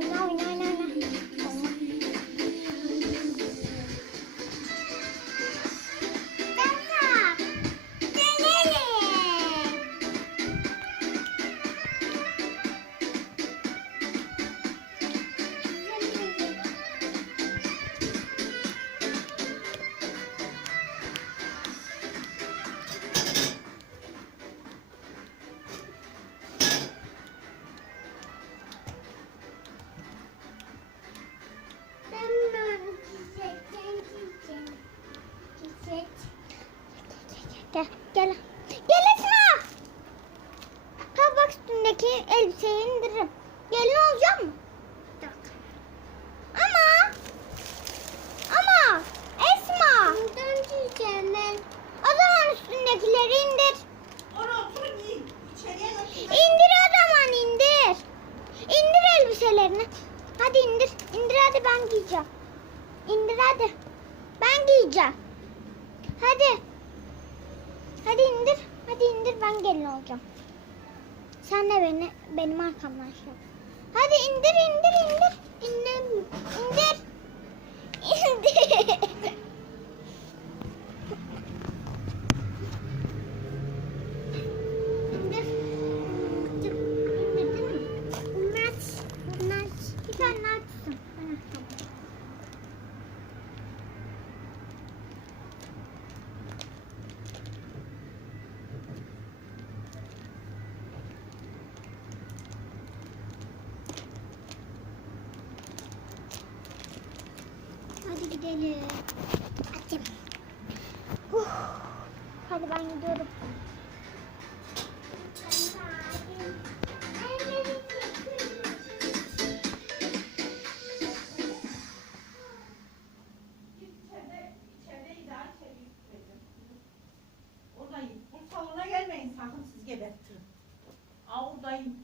no, no. know. Gel, gel. Gel Esma. Ha üstündeki elbiseyi indiririm. Gelin olacak mı? Bak. Ama. Ama. Esma. Buradan giyeceğim ben. O zaman üstündekileri indir. Oraya otur giy. İçeriye götür. İndir o zaman indir. İndir elbiselerini. Hadi indir. İndir hadi ben giyeceğim. İndir hadi. Ben giyeceğim. Hadi. Hadi indir. Hadi indir ben gelin olacağım. Sen de beni benim arkamdan şey yap. Hadi indir indir indir. İndir. İndir. İndir. İndir. İndirdin gidelim. Atayım. Huh. Hadi ben gidiyorum. Buradayım. Bu salona gelmeyin sakın siz gebertirim. Aa buradayım.